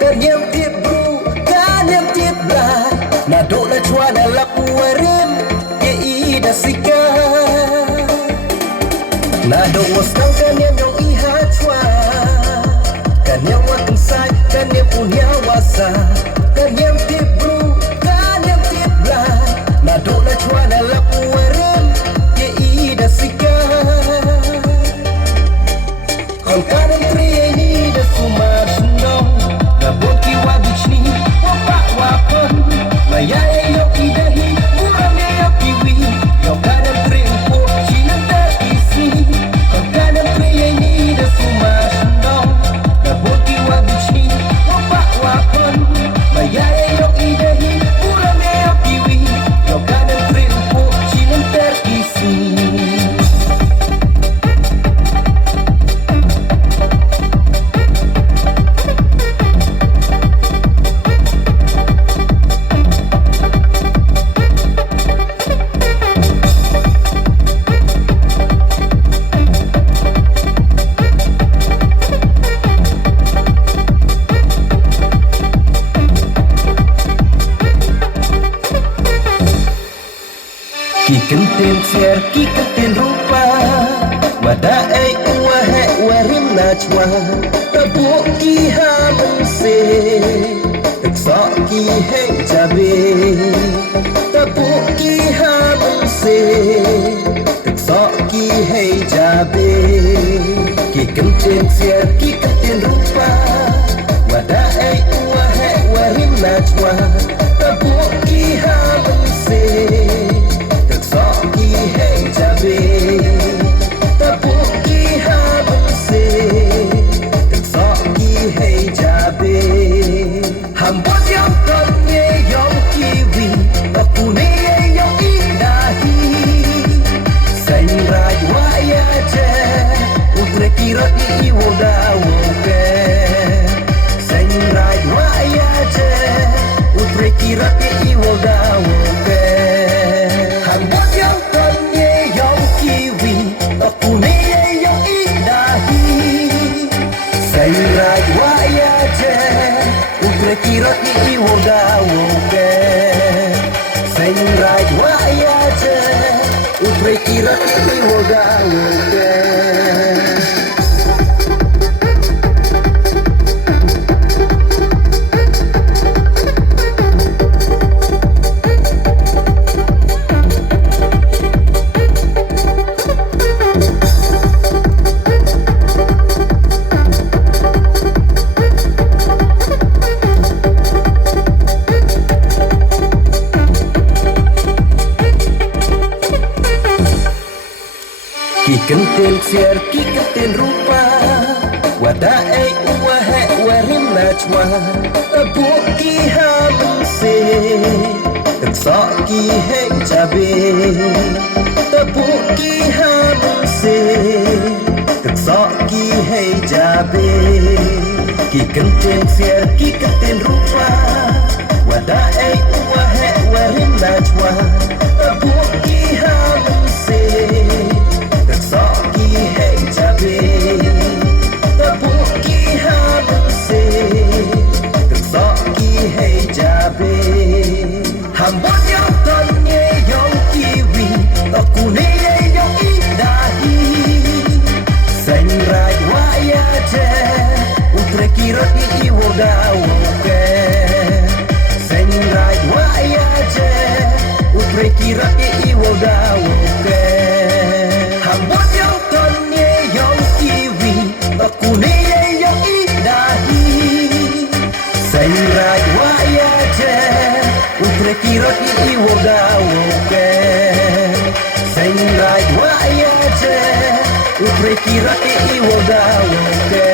Kan yang tiap bro, kan yang tiap lah. Nado na chua na lapuarim, ye ida sika. Nado wasnang kan yang iha chua. Kan yang watung sai, kan yang punya wasa. Kan yang tiap bro, kan yang tiap lah. Nado na chua na lapuarim, ye ida sika. Kon kadang trieni da sumar sundong. Da boki wabichni, wapak wapan. Mayaya yo idahi, murame yo kiwi. Yo kadang triempo, chinanta isi. Kon kadang trieni da sumar sundong. Da boki wabichni, wapak wapan. Mayaya yo idahi, murame yo kiwi. Yo kadang triempo, chinanta isi. Ki kenten ser, ki kenten rupa. Wada ai uwa he warim najwa. Tabuk ki hamon se, teksak ki he jabe. Tabuk ki hamon se, teksak ki he jabe. Ki kenten ser, ki kenten rupa. Wada ai uwa he warim najwa. Tabuk ki hamon se. Soki hey jabe, tapuki habse. Soki hey jabe, hambot yang konye yang kiwi, takune yang idahi. Sain rajwa ya je, utre kirot ni iwoda woke. Sain rajwa ya je, utre kirot ni iwoda woke. Hambot yang konye yang kiwi, takune yang idahi. Sairai waya je, utre kirot ni iwoda woke. Sairai waya je, utre kirot ni iwoda woke. Ki kenten ser, ki kenten rupa. Wada ai uwa he warim najwa. Tabuk ki hamon se, teksak ki he jabe. Tabuk ki hamon se, teksak ki he jabe. Ki kenten ser, ki kenten rupa. Wada ai uwa he warim najwa. Tabuk ki hamon se. Soki hey jabe, tapuki habse. Soki hey jabe, hambot yang konye yang kiwi, takune yang idahi. Sain rajwa ya je, utre kirot ni iwoda woke. Sain rajwa ya je, utre kirot ni iwoda woke. Hambot yang konye yang kiwi, takune yang idahi. Sain rajwa ya je, utre kirot ni iwoda woke. Sain rajwa ya je, utre kirot ni iwoda woke.